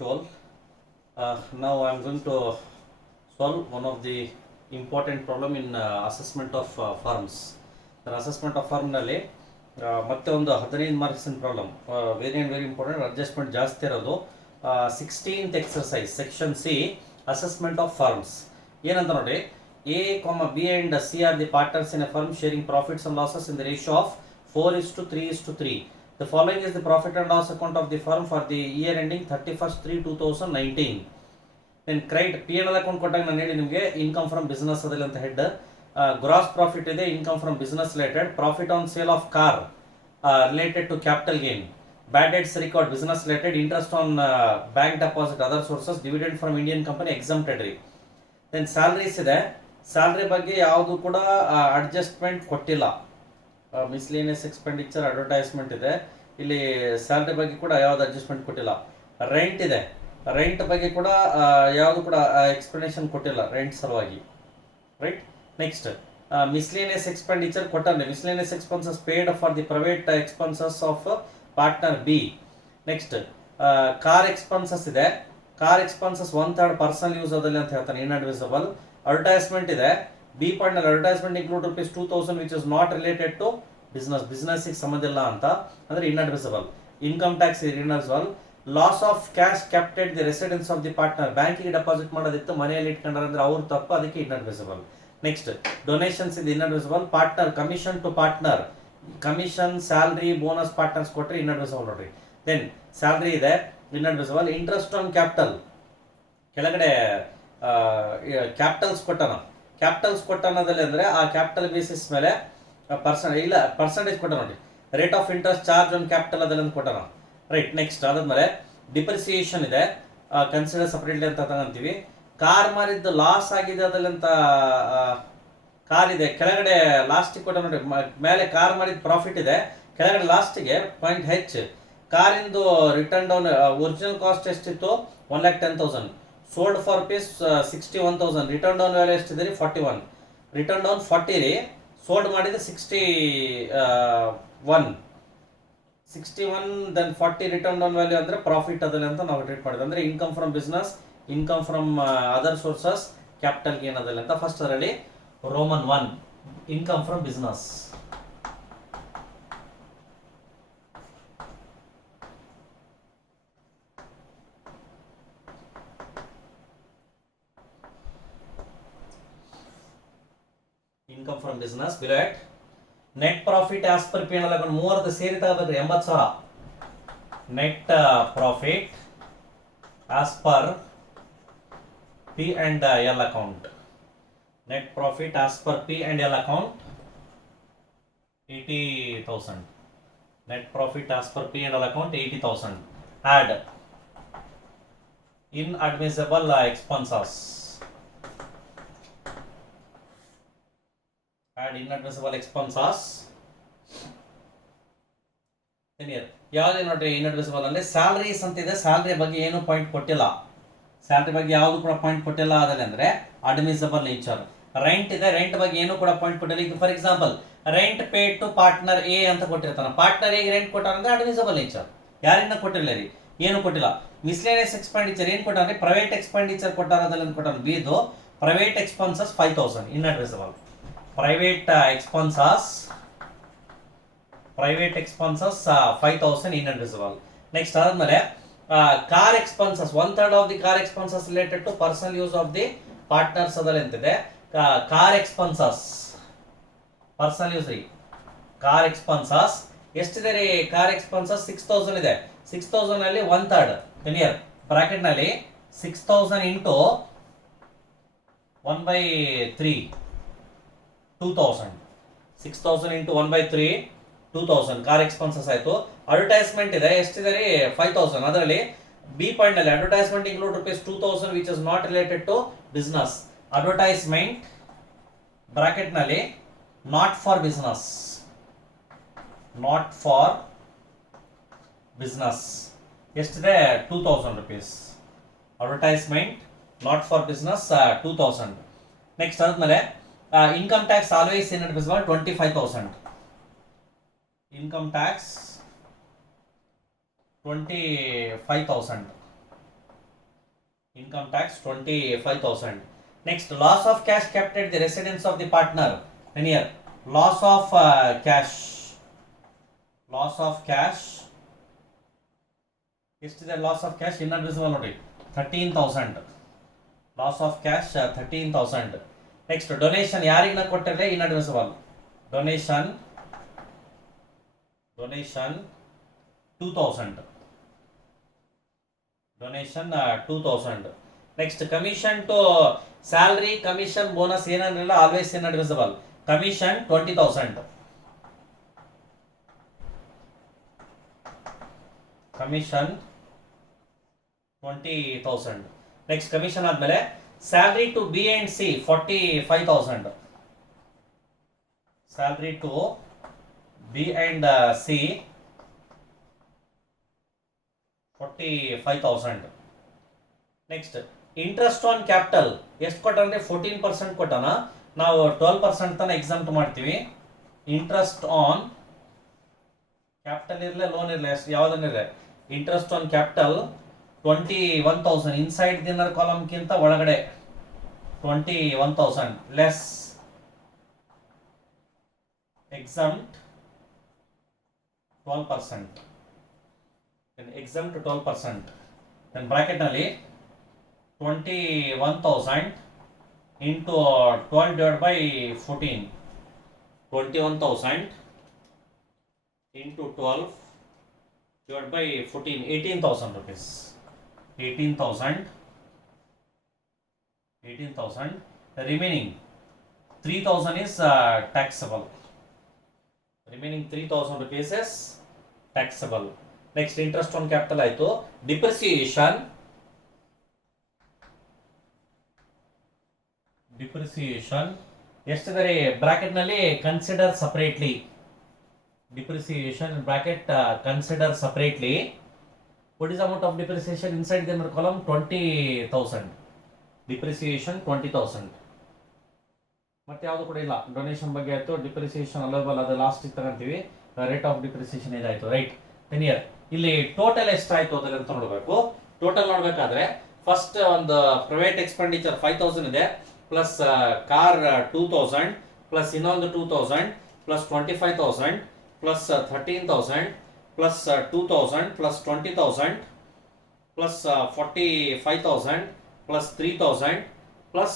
to all. Now I am going to solve one of the important problem in assessment of firms. The assessment of firm ನಲ್ಲಿ ಮತ್ತೆ ಒಂದು 15 marks problem very important adjustment ಜಾಸ್ತಿ ಇರೋದು 16th exercise section C assessment of firms ಏನಂತ ನೋಡಿ A, B and C are the partners in a firm sharing profits and losses in the ratio of 4:3:3. The following is the profit and loss account of the firm for the year ending 31st/3/2019. Then P&L account ಕೊಟ್ಟಾಗ ನಾನು ಹೇಳಿ ನಿಮಗೆ income from business ಅದಲ್ಲ ಅಂತ head gross profit ಇದೆ income from business related profit on sale of car related to capital gain bad debts record business related interest on bank deposit other sources dividend from Indian company exempted ರೀ then salaries ಇದೆ salary ಬಗ್ಗೆ ಯಾವುದು ಕೂಡ ಅಡ್ಜಸ್ಟ್ಮೆಂಟ್ ಕೊಟ್ಟಿಲ್ಲ miscellaneous expenditure advertisement ಇದೆ ಇಲ್ಲಿ ಸ್ಯಾಲರಿ ಬಗ್ಗೆ ಕೂಡ ಯಾವುದು ಅಡ್ಜಸ್ಟ್ಮೆಂಟ್ ಕೊಟ್ಟಿಲ್ಲ ರೆಂಟ್ ಇದೆ ರೆಂಟ್ ಬಗ್ಗೆ ಕೂಡ ಯಾವುದು ಕೂಡ ಎಕ್ಸ್ಪ್ಲನೇಷನ್ ಕೊಟ್ಟಿಲ್ಲ ರೆಂಟ್ ಸಲುವಾಗಿ ರೈಟ್ ನೆಕ್ಸ್ಟ್ ಮಿಸ್ಲೇನಿಯಸ್ ಎಕ್ಸ್ಪೆಂಡಿಚರ್ ಕೊಟ್ಟಾರೆ miscellaneous expenses paid for the private expenses of partner B next car expenses ಇದೆ ಕಾರ್ ಎಕ್ಸ್ಪೆನ್ಸಸ್ 1/3 ಪರ್ಸನಲ್ ಯೂಸ್ ಅದಲ್ಲಿ ಅಂತ ಹೇಳ್ತಾನೆ ಇನ್ಅಡ್ಮಿಸಬಲ್ ಅಡ್ವರ್ಟೈಸ್ಮೆಂಟ್ ಇದೆ ಬಿ ಪಾಯಿಂಟ್ ನಲ್ಲಿ advertisement include ₹2,000 which is not related to business ಸಂಬಂಧ ಇಲ್ಲ ಅಂತ ಅಂದ್ರೆ inadmissible income tax inadmissible loss of cash kept at the residence of the partner ಬ್ಯಾಂಕಿಗೆ ಡೆಪಾಸಿಟ್ ಮಾಡೋದಿತ್ತು ಮನೆಯಲ್ಲಿ ಇಟ್ಕೊಂಡ್ರೆ ಅಂದ್ರೆ ಅವ್ರು ತಪ್ಪು ಅದಕ್ಕೆ ಇನ್ಅಡ್ಮಿಸಬಲ್ ನೆಕ್ಸ್ಟ್ ಡೊನೇಷನ್ಸ್ ಇದು inadmissible partner commission to partner commission salary bonus partners ಕೊಟ್ಟರೆ ಇನ್ಅಡ್ಮಿಸಬಲ್ ನೋಡ್ರಿ ದೆನ್ ಸ್ಯಾಲರಿ ಇದೆ ಇನ್ಅಡ್ಮಿಸಬಲ್ ಇಂಟ್ರೆಸ್ಟ್ ಆನ್ ಕ್ಯಾಪಿಟಲ್ ಕೆಳಗಡೆ ಕ್ಯಾಪಿಟಲ್ಸ್ ಕೊಟ್ಟನದಲ್ಲಿ ಅಂದ್ರೆ ಆ ಕ್ಯಾಪಿಟಲ್ ಬೇಸಿಸ್ ಮೇಲೆ ಪರ್ಸೆಂಟೇಜ್ ಕೊಟ್ಟ ನೋಡಿ rate of interest charge on capital ಅದೆಲ್ಲ ಕೊಟ್ಟನ ರೈಟ್ ನೆಕ್ಸ್ಟ್ ಅದಾದ್ಮೇಲೆ ಡಿಪ್ರಿಸಿಯೇಷನ್ ಇದೆ ಕನ್ಸಿಡರ್ ಸಪರೇಟ್ಲಿ ಅಂತ ತಗೊಂತೀವಿ ಕಾರ್ ಮಾರಿದ್ದು ಲಾಸ್ ಆಗಿದೆ ಅದಲ್ಲಂತ ಕಾರ್ ಇದೆ ಕೆಳಗಡೆ ಲಾಸ್ಟಿಗೆ ಕೊಟ್ಟ ನೋಡಿ ಮೇಲೆ ಕಾರ್ ಮಾರಿದ ಪ್ರಾಫಿಟ್ ಇದೆ ಕೆಳಗಡೆ ಲಾಸ್ಟಿಗೆ ಪಾಯಿಂಟ್ ಹೆಚ್ ಕಾರಿಂದು ರಿಟರ್ನ್ ಡೌನ್ ಒರಿಜಿನಲ್ ಕಾಸ್ಟ್ ಎಷ್ಟಿತ್ತು 1,10,000 sold for piece 61,000 return down value ಎಷ್ಟಿದೆ ರೀ 41 ರಿಟರ್ನ್ ಡೌನ್ 40 ರೀ ಸೋಲ್ಡ್ ಮಾಡಿದ್ರೆ 61 ದೆನ್ 40 ರಿಟರ್ನ್ ಡೌನ್ ವ್ಯಾಲ್ಯೂ ಅಂದ್ರೆ ಪ್ರಾಫಿಟ್ ಅದಲ್ಲ ಅಂತ ನಾವು ಟ್ರೀಟ್ ಮಾಡಿದ್ವಿ ಅಂದ್ರೆ income from business income from other sources capital gain ಅದಲ್ಲ ಅಂತ ಫಸ್ಟ್ ಅದರಲ್ಲಿ ರೋಮನ್ 1 income from business income from business below it net profit as per P L account ಮೂವತ್ತು ಸೇರಿ ತಗೋಬೇಕ್ರಿ 80,000 net profit as per P and L account net profit as per P and L account 80,000 net profit as per P and L account 80,000 add inadmissible expenses add inadmissible expenses ಯಾವ್ದು ನೋಡ್ರಿ ಇನ್ಅಡ್ಮಿಸಿಬಲ್ ಅಂದ್ರೆ ಸ್ಯಾಲರೀಸ್ ಅಂತ ಇದೆ salary ಬಗ್ಗೆ ಏನು ಪಾಯಿಂಟ್ ಕೊಟ್ಟಿಲ್ಲ ಸ್ಯಾಲರಿ ಬಗ್ಗೆ ಯಾವುದು ಕೂಡ ಪಾಯಿಂಟ್ ಕೊಟ್ಟಿಲ್ಲ ಅದಲ್ಲ ಅಂದ್ರೆ ಅಡ್ಮಿಸಿಬಲ್ ನೇಚರ್ ರೆಂಟ್ ಇದೆ ರೆಂಟ್ ಬಗ್ಗೆ ಏನು ಕೂಡ ಪಾಯಿಂಟ್ ಕೊಟ್ಟಿಲ್ಲ ಈಗ for example rent paid to partner A ಅಂತ ಕೊಟ್ಟಿರ್ತಾನೆ ಪಾರ್ಟ್ನರ್ ಎ ರೆಂಟ್ ಕೊಟ್ಟಾರ ಅಂದ್ರೆ ಅಡ್ಮಿಸಿಬಲ್ ನೇಚರ್ ಯಾರಿಂದ ಕೊಟ್ಟಿಲ್ಲ ರೀ ಏನು ಕೊಟ್ಟಿಲ್ಲ ಮಿಸ್ಲೇನಿಯಸ್ ಎಕ್ಸ್ಪೆಂಡಿಚರ್ ಏನ್ ಕೊಟ್ಟಾರೆ ಪ್ರೈವೇಟ್ ಎಕ್ಸ್ಪೆಂಡಿಚರ್ ಕೊಟ್ಟಾರ ಅದಲ್ಲ ಕೊಟ್ಟಾರೆ ಬಿದು private expenses 5,000 inadmissible private expenses 5,000 inadmissible next ಅದಾದ್ಮೇಲೆ car expenses 1/3 of the car expenses related to personal use of the partners ಅದಲ್ಲ ಅಂತಿದೆ ಕಾರ್ ಎಕ್ಸ್ಪೆನ್ಸಸ್ ಪರ್ಸನಲ್ ಯೂಸ್ ರೀ ಕಾರ್ ಎಕ್ಸ್ಪೆನ್ಸಸ್ ಎಷ್ಟಿದೆ ರೀ ಕಾರ್ ಎಕ್ಸ್ಪೆನ್ಸಸ್ 6,000 ಇದೆ 6,000 ಅಲ್ಲಿ 1/3 ಕ್ಲಿಯರ್ ಬ್ರಾಕೆಟ್ ನಲ್ಲಿ 6,000 ಇಂಟು 1/3 2,000 6,000 ಇಂಟು 1/3 2,000 ಕಾರ್ ಎಕ್ಸ್ಪೆನ್ಸಸ್ ಆಯ್ತು ಅಡ್ವರ್ಟೈಸ್ಮೆಂಟ್ ಇದೆ ಎಷ್ಟಿದೆ ರೀ 5,000 ಅದರಲ್ಲಿ ಬಿ ಪಾಯಿಂಟ್ ನಲ್ಲಿ advertisement include ₹2,000 which is not related to business advertisement bracket ನಲ್ಲಿ ನಾಟ್ ಫಾರ್ ಬಿಸ್ನೆಸ್ ಎಷ್ಟಿದೆ ₹2,000 advertisement not for business 2,000 next ಆದ್ಮೇಲೆ income tax always inadmissible 25,000 income tax 25,000 Income tax 25,000. Next, loss of cash kept at the residence of the partner. And here, loss of cash. Loss of cash. ಎಷ್ಟಿದೆ loss of cash inadmissible ನೋಡಿ 13,000. Loss of cash 13,000. Next donation ಯಾರಿಗ ಕೊಟ್ಟರೆ inadmissible. Donation 2,000. Donation 2,000. Next commission to salary, commission, bonus ಏನಿರಲ್ಲ always inadmissible. Commission 20,000. Commission 20,000. Next commission ಆದ್ಮೇಲೆ salary to B and C 45,000. Salary to B and C 45,000. Next interest on capital ಎಷ್ಟು ಕೊಟ್ಟಂದ್ರೆ 14% ಕೊಟ್ಟನ, ನಾವು 12% ತನ exempt ಮಾಡ್ತೀವಿ. ಇಂಟ್ರೆಸ್ಟ್ ಆನ್ ಕ್ಯಾಪಿಟಲ್ ಇರಲಿ loan ಇರಲಿ ಯಾವ್ದನ್ನಿರಲಿ, ಇಂಟ್ರೆಸ್ಟ್ ಆನ್ ಕ್ಯಾಪಿಟಲ್ 21,000 ಇನ್ಸೈಡ್ ದಿನ್ನರ್ ಕಾಲಮ್ಗಿಂತ ಒಳಗಡೆ 21,000 less exempt 12%. Exempt 12%. Then bracket ನಲ್ಲಿ 21,000 ಇಂಟು 12 divided by 14. 21,000 into 12 divided by 14, 18,000 rupees. 18,000. The remaining 3,000 is taxable. Remaining 3,000 rupees is taxable. Next, interest on capital ಆಯ್ತು. Depreciation ಎಷ್ಟಿದ್ದಾರೆ ಬ್ರಾಕೆಟ್ ನಲ್ಲಿ consider separately. Depreciation bracket consider separately. What is the amount of depreciation inside the column? 20,000. Depreciation 20,000. ಮತ್ತೆ ಯಾವುದು ಕೂಡ ಇಲ್ಲ. ಡೊನೇಷನ್ ಬಗ್ಗೆ ಆಯ್ತು, depreciation allowable ಅದು ಲಾಸ್ಟ್ ತಗೊಂತೀವಿ. ರೇಟ್ ಆಫ್ ಡಿಪ್ರಿಸಿಯೇಷನ್ ಇದಾಯ್ತು, ರೈಟ್. ದೆನ್ ಹಿಯರ್ ಇಲ್ಲಿ ಟೋಟಲ್ ಎಷ್ಟಾಯ್ತು ಅಂತ ನೋಡಬೇಕು. ಟೋಟಲ್ ನೋಡಬೇಕಾದ್ರೆ ಫಸ್ಟ್ ಒಂದು ಪ್ರೈವೇಟ್ ಎಕ್ಸ್ಪೆಂಡಿಚರ್ 5,000 ಇದೆ, ಪ್ಲಸ್ ಕಾರ್ 2,000, ಪ್ಲಸ್ ಇನ್ನೊಂದು 2,000, ಪ್ಲಸ್ 25,000, plus 13,000, plus 2,000, plus 20,000, plus 45,000, plus 3,000, plus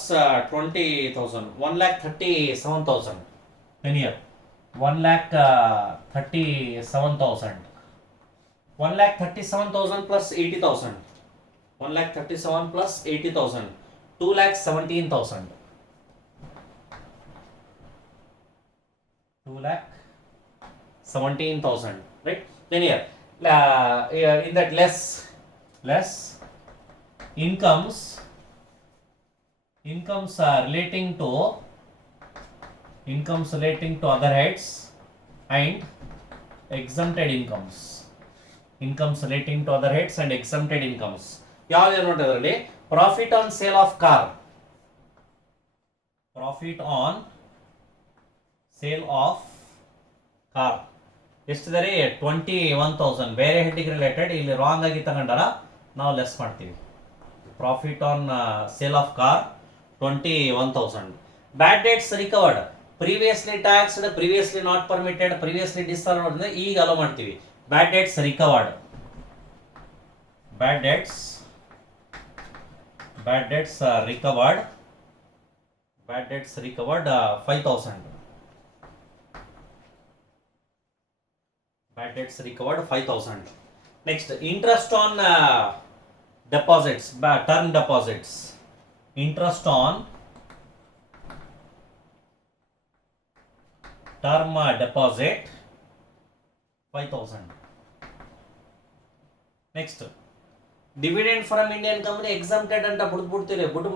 20,000, 1,37,000. Then here 1,37,000. 1,37,000 plus 80,000. 1,37,000 plus 80,000. 2,17,000. 2,17,000, right? Then here in that less incomes are relating to other heads and exempted incomes. Incomes relating to other heads and exempted incomes. ಯಾವ್ದು ನೋಡಿ ಅದರಲ್ಲಿ profit on sale of car. Profit on sale of car ಎಷ್ಟಿದೆ? 21,000. ಬೇರೆ ಹೆಡ್ಡಿಗೆ ರಿಲೇಟೆಡ್ ಇಲ್ಲಿ ರಾಂಗ್ ಆಗಿ ತಗೊಂಡಾರ ನಾವು ಲೆಸ್ ಮಾಡ್ತೀವಿ. Profit on sale of car 21,000. Bad dates recovered, previously taxed, previously not permitted, previously disallowed, ಈಗ ಅಲೋ ಮಾಡ್ತೀವಿ. ಬ್ಯಾಡ್ dates recovered. Bad dates recovered. Bad dates recovered 5,000. Bad debts recovered 5,000. Next, interest on deposits, term deposits. Interest on term deposit 5,000. Next, dividend from Indian company exempted ಅಂತ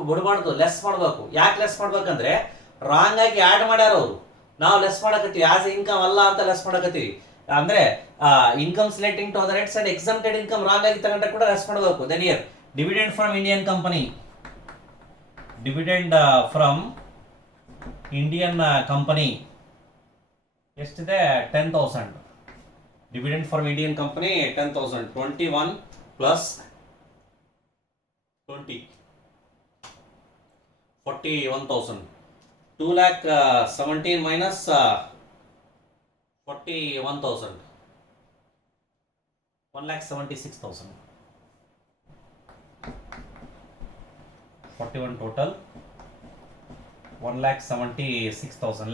ಬಿಡಬಾರ್ದು, ಲೆಸ್ ಮಾಡಬೇಕು. ಯಾಕೆ ಲೆಸ್ ಮಾಡ್ಬೇಕಂದ್ರೆ ರಾಂಗ್ ಆಗಿ ಆಡ್ ಮಾಡ್ಯಾರ ಅವರು, ನಾವು ಲೆಸ್ ಮಾಡಕತ್ತೀವಿ. ಆಸ್ ಇನ್ಕಮ್ ಅಲ್ಲ ಅಂತ ಲೆಸ್ ಮಾಡಕತ್ತೀವಿ. ಅಂದ್ರೆ incomes relating to other heads and exempted income wrong ಆಗಿ ತಗೊಂಡ್ರೆ ಕೂಡ ರೆಸ್ಟ್ ಮಾಡಬೇಕು. Then here dividend from Indian company. Dividend from Indian company ಎಷ್ಟಿದೆ? 10,000. Dividend from Indian company 10,000. 21 plus 20 41,000. 2 lakh 17 minus 41,000. 1,76,000. 41 total. 1,76,000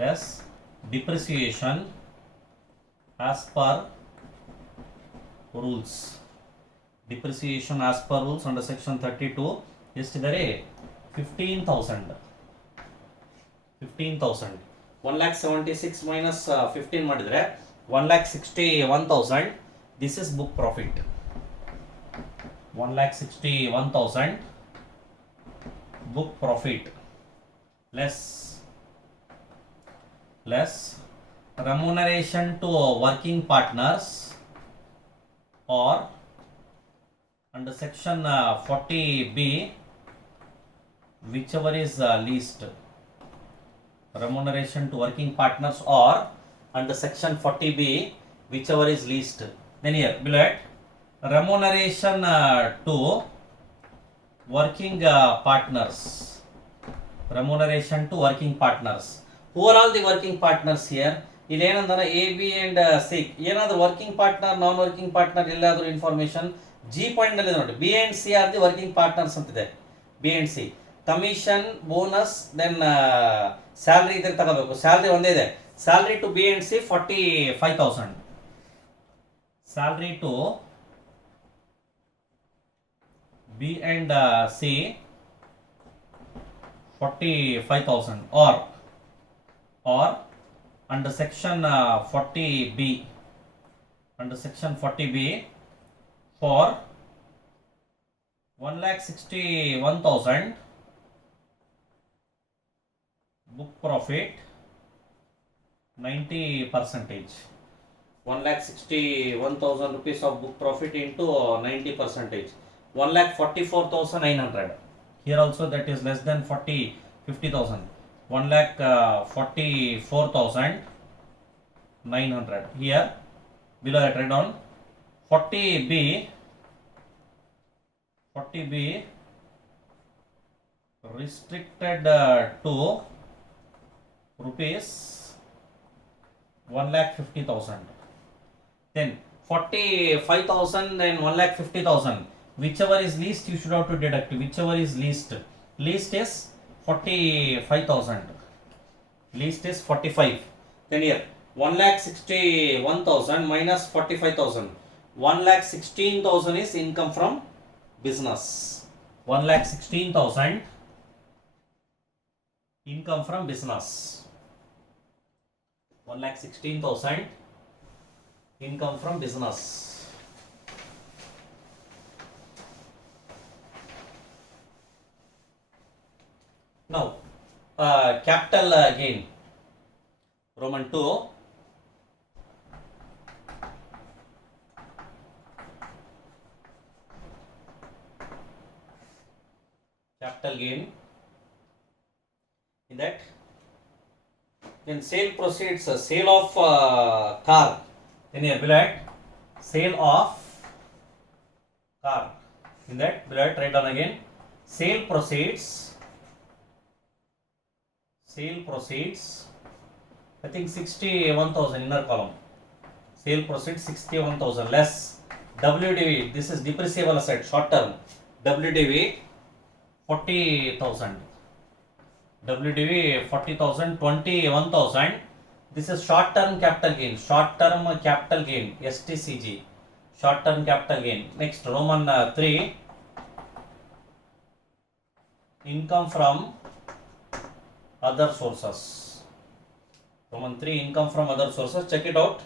less depreciation as per rules. Depreciation as per rules under section 32 ಎಷ್ಟಿದ್ದಾರೆ 15,000. 1,76,000 minus 15 ಮಾಡಿದ್ರೆ 1,61,000. This is book profit. 1,61,000 book profit less remuneration to working partners or under section 40B, whichever is least. Remuneration to working partners or under section 40B, whichever is least. Then here below it, remuneration to working partners. Remuneration to working partners. Who are all the working partners here? ಇಲ್ಲಿ ಏನಂದ್ರೆ A B and C ಏನಾದ್ರು working partner non working partner ಎಲ್ಲಾದ್ರೂ information G point ನಲ್ಲಿ ನೋಡಿ. B and C are the working partners ಅಂತಿದೆ. B and C commission bonus then salary ಇದ್ರೆ ತಗೋಬೇಕು. Salary ಒಂದೇ ಇದೆ. Salary to B and C 45,000. Salary to B and C 45,000 or under section 40B, under section 40B for 1,61,000 book profit 90%. 1,61,000 rupees of book profit into 90%. 1,44,900. Here also that is less than 50,000. 1,44,900. Here below that write down 40B restricted to rupees 1,50,000. Then 45,000 and 1,50,000. Whichever is least you should have to deduct. Whichever is least is 45,000. Least is 45. Then here 1,61,000 minus 45,000. 1,16,000 is income from business. 1,16,000 income from business. 1,16,000 income from business. Now capital gain. Roman 2. Capital gain. In that, then sale proceeds, sale of car. Then here below it, sale of car. In that below it, write down again, sale proceeds. I think 61,000 inner column. Sale proceeds 61,000 less WDV. This is depreciable asset, short term. WDV 40,000. WDV 40,000. 21,000. This is short term capital gain. Short term capital gain. STCG. Short term capital gain. Next, Roman 3. Income from other sources. Roman 3, income from other sources. Check it out.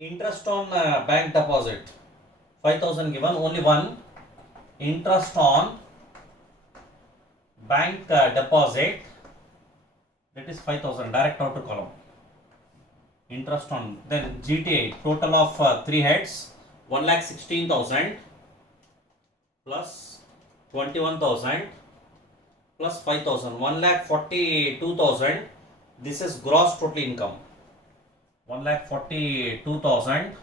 Interest on bank deposit 5,000 given, only one. Interest on bank deposit, that is 5,000, direct outer column. Interest on, then GTA total of 3 heads, 1,16,000 plus 21,000 plus 5,000, 1,42,000. This is gross total income. 1,42,000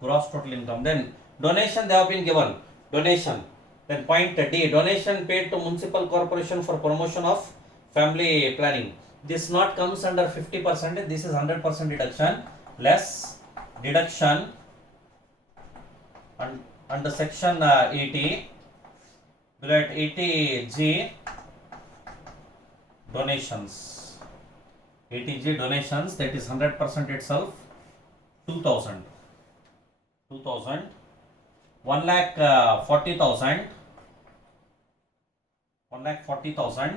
gross total income. Then donation they have been given, donation. Then point D, donation paid to municipal corporation for promotion of family planning. This not comes under 50%, this is 100% deduction, less deduction under section 80, below 80G, donations. 80G donations, that is 100% itself, 2000, 1,40,000, 1,40,000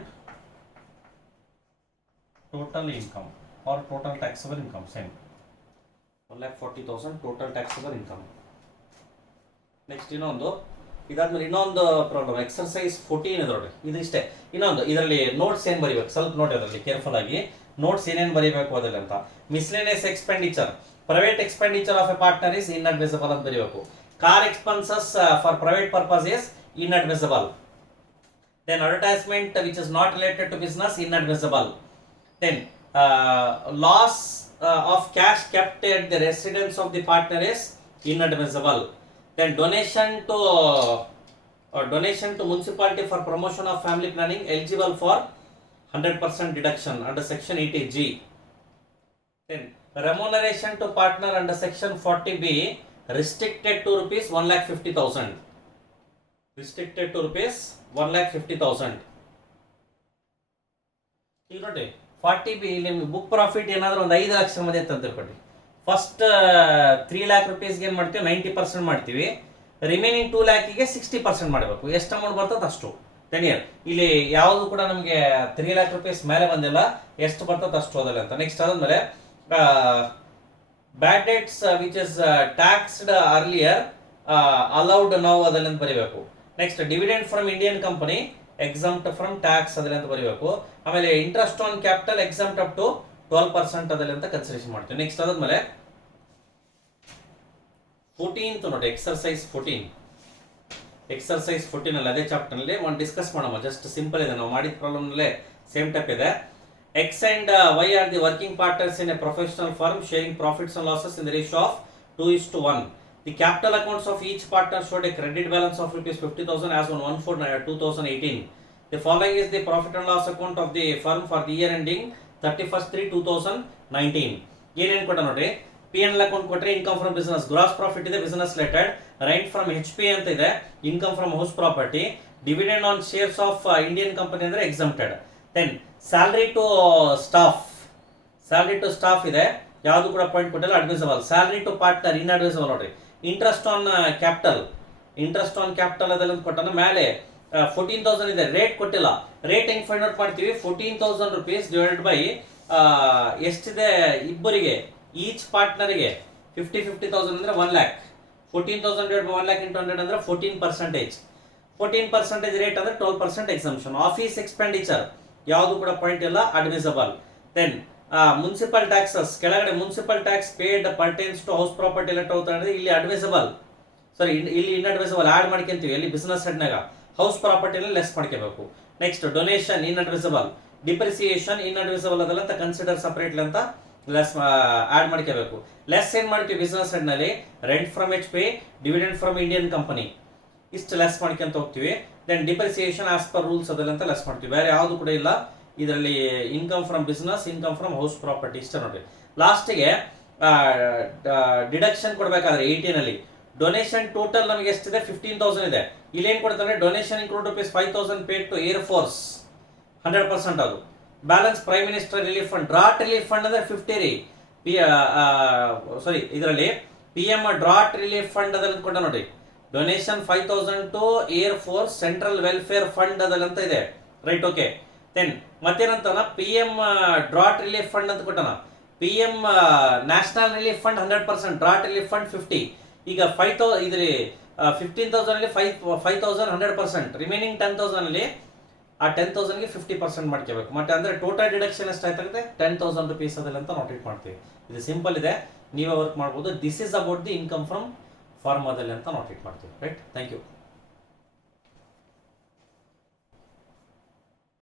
total income or total taxable income, same, 1,40,000 total taxable income. Next ಇದಾದ್ಮೇಲೆ ಇನ್ನೊಂದು problem exercise 14 ಇದರಲ್ಲಿ ಇದು ಇಷ್ಟೇ. ಇನ್ನೊಂದು ಇದರಲ್ಲಿ ನೋಟ್ಸ್ ಏನು ಬರೀಬೇಕು ಸ್ವಲ್ಪ ನೋಡಿ, ಅದರಲ್ಲಿ ಕೇರ್ಫುಲ್ ಆಗಿ ನೋಟ್ಸ್ ಏನೇನು ಬರೀಬೇಕು ಅದರಲ್ಲಿ ಅಂತ. Miscellaneous expenditure, private expenditure of A partner is inadmissible ಅಂತ ಬರೀಬೇಕು. Car expenses for private purpose is inadmissible. Then advertisement which is not related to business, inadmissible. Then loss of cash kept at the residence of the partner is inadmissible. Then donation to municipality for promotion of family planning eligible for 100% deduction under section 80G. Then remuneration to partner under section 40B restricted to rupees 1,50,000. Restricted to rupees 1,50,000. ಈಗ ನೋಡಿ 40B ಇಲ್ಲಿ book profit ಏನಾದರೂ ಒಂದು 5 ಲಕ್ಷ ಮಧ್ಯೆ ಅಂತ ತಿಳ್ಕೊಳ್ಳಿ. ಫಸ್ಟ್ 3 lakh rupees ಏನು ಮಾಡ್ತೀವಿ 90% ಮಾಡ್ತೀವಿ, ರಿಮೈನಿಂಗ್ 2 lakhಗೆ 60% ಮಾಡಬೇಕು. ಎಷ್ಟು ಅಮೌಂಟ್ ಬರ್ತದೆ ಅಷ್ಟು. ತೆನಿಯರ್ ಇಲ್ಲಿ ಯಾವುದು ಕೂಡ ನಮಗೆ 3 lakh rupees ಮೇಲೆ ಬಂದಿಲ್ಲ, ಎಷ್ಟು ಬರ್ತದೆ ಅಷ್ಟು ಅದಲ್ಲ ಅಂತ. ನೆಕ್ಸ್ಟ್ ಅದಾದ್ಮೇಲೆ bad debts which is taxed earlier allowed ನಾವು ಅದಲ್ಲ ಅಂತ ಬರೀಬೇಕು. Next dividend from Indian company exempt from tax ಅದಲ್ಲ ಅಂತ ಬರೀಬೇಕು. ಆಮೇಲೆ interest on capital exempt up to 12% ಅದಲ್ಲ ಅಂತ ಕನ್ಸಿಡರೇಷನ್ ಮಾಡ್ತೀವಿ. ನೆಕ್ಸ್ಟ್ ಅದಾದ್ಮೇಲೆ 14th ನೋಡಿ ಎಕ್ಸರ್ಸೈಸ್ 14. ಎಕ್ಸರ್ಸೈಸ್ 14 ಅಲ್ಲಿ ಅದೇ ಚಾಪ್ಟರ್ ನಲ್ಲಿ ಒಂದು ಡಿಸ್ಕಸ್ ಮಾಡೋಣ. ಜಸ್ಟ್ ಸಿಂಪಲ್ ಇದೆ, ನಾವು ಮಾಡಿದ ಪ್ರಾಬ್ಲಮ್ ನಲ್ಲೇ ಸೇಮ್ ಟೈಪ್ ಇದೆ. X and Y are the working partners in a professional firm sharing profits and losses in the ratio of 2:1. The capital accounts of each partner showed a credit balance of rupees 50,000 as on 1/4/2018. The following is the profit and loss account of the firm for the year ending 31/3/2019. ಏನೇನು ಕೊಟ್ಟ ನೋಡ್ರಿ, P&L account ಕೊಟ್ಟರೆ income from business, gross profit ಇದೆ business related, right from HP ಅಂತ ಇದೆ income from house property, dividend on shares of Indian company ಅಂದ್ರೆ exempted. Then salary to staff ಇದೆ, ಯಾವುದು ಕೂಡ ಪಾಯಿಂಟ್ ಕೊಟ್ಟಿಲ್ಲ, admissible. Salary to partner inadmissible ನೋಡ್ರಿ. Interest on capital ಅದೆಲ್ಲ ಕೊಟ್ಟಾನ. ಮೇಲೆ 14,000 ಇದೆ, ರೇಟ್ ಕೊಟ್ಟಿಲ್ಲ. ರೇಟ್ ಹೆಂಗ್ ಫೈಂಡ್ ಔಟ್ ಮಾಡ್ತೀವಿ, 14,000 rupees ಡಿವೈಡೆಡ್ ಬೈ ಎಷ್ಟಿದೆ ಇಬ್ಬರಿಗೆ, ಈಚ್ ಪಾರ್ಟ್ನರ್ಗೆ 50,000 ಅಂದ್ರೆ 1 lakh. 14,000 ಡಿವೈಡ್ ಬೈ 1 lakh into 100 ಅಂದ್ರೆ 14%. 14% ರೇಟ್ ಅಂದ್ರೆ 12% ಎಕ್ಸಂಪ್ಷನ್. ಆಫೀಸ್ ಎಕ್ಸ್ಪೆಂಡಿಚರ್ ಯಾವುದು ಕೂಡ ಪಾಯಿಂಟ್ ಇಲ್ಲ, ಅಡ್ಮಿಸಿಬಲ್. ದೆನ್ ಮುನ್ಸಿಪಲ್ ಟ್ಯಾಕ್ಸಸ್ ಕೆಳಗಡೆ municipal tax paid pertains to house property let ಹೋಗ್ತಾರೆ, ಇಲ್ಲಿ ಅಡ್ಮಿಸಿಬಲ್, ಸಾರಿ ಇಲ್ಲಿ ಇನ್ಅಡ್ಮಿಸಿಬಲ್ ಆಡ್ ಮಾಡ್ಕೊಂತೀವಿ. ಇಲ್ಲಿ ಬಿಸ್ನೆಸ್ ಹೆಡ್ನಾಗ ಹೌಸ್ ಪ್ರಾಪರ್ಟಿನ ಲೆಸ್ ಮಾಡ್ಕೋಬೇಕು. Next donation inadmissible, depreciation inadmissible ಅದಲ್ಲ ಅಂತ ಕನ್ಸಿಡರ್ ಸಪರೇಟ್ಲಿ ಅಂತ ಲೆಸ್ ಆಡ್ ಮಾಡ್ಕೋಬೇಕು. ಲೆಸ್ ಏನ್ ಮಾಡ್ತೀವಿ ಬಿಸ್ನೆಸ್ ಹೆಡ್ನಲ್ಲಿ, rent from HP, dividend from Indian company, ಇಷ್ಟು ಲೆಸ್ ಮಾಡ್ಕೊಂತ ಹೋಗ್ತೀವಿ. Then depreciation as per rules ಅದಲ್ಲ ಅಂತ ಲೆಸ್ ಮಾಡ್ತೀವಿ. ಬೇರೆ ಯಾವುದು ಕೂಡ ಇಲ್ಲ ಇದರಲ್ಲಿ. Income from business, income from house property ಇಷ್ಟ ನೋಡಿ. ಲಾಸ್ಟ್ಗೆ ಡಿಡಕ್ಷನ್ ಕೊಡಬೇಕಾದ್ರೆ 18 ಅಲ್ಲಿ ಡೊನೇಷನ್ ಟೋಟಲ್ ನಮಗೆ ಎಷ್ಟಿದೆ 15,000 ಇದೆ. ಇಲ್ಲಿ ಏನ್ ಕೊಡ್ತಾರೆ, donation include rupees 5,000 paid to air force 100% ಅದು. Balance prime minister relief fund, drought relief fund ಅಂದ್ರೆ 50 ರೀ. ಸಾರಿ ಇದರಲ್ಲಿ PM ಡ್ರಾಟ್ ರಿಲೀಫ್ ಫಂಡ್ ಅದನ್ನ ಕೊಟ್ಟ ನೋಡಿ. Donation 5,000 to air force central welfare fund ಅದಲ್ಲಂತ ಇದೆ, ರೈಟ್. ಓಕೆ. ದೆನ್ ಮತ್ತೇನಂತಾನ PM ಡ್ರಾಟ್ ರಿಲೀಫ್ ಫಂಡ್ ಅಂತ ಕೊಟ್ಟನ. PM national relief fund 100%, drought relief fund 50. ಈಗ 5,000 ಇದ್ರಿ 15,000 ಅಲ್ಲಿ 5,000 100%, ರಿಮೈನಿಂಗ್ 10,000 ಅಲ್ಲಿ ಆ 10,000ಗೆ 50% ಮಾಡ್ಕೋಬೇಕು. ಮತ್ತೆ ಅಂದ್ರೆ ಟೋಟಲ್ ಡಿಡಕ್ಷನ್ ಎಷ್ಟಾಯ್ತಾಗುತ್ತೆ 10,000 rupees ಅದಲ್ಲ ಅಂತ ನೋಟೇಟ್ ಮಾಡ್ತೀವಿ. ಇದು ಸಿಂಪಲ್ ಇದೆ, ನೀವೇ ವರ್ಕ್ ಮಾಡ್ಬೋದು. This is about the income from farm ಅದಲ್ಲ ಅಂತ ನೋಟೇಟ್ ಮಾಡ್ತೀವಿ, ರೈಟ್. Thank you.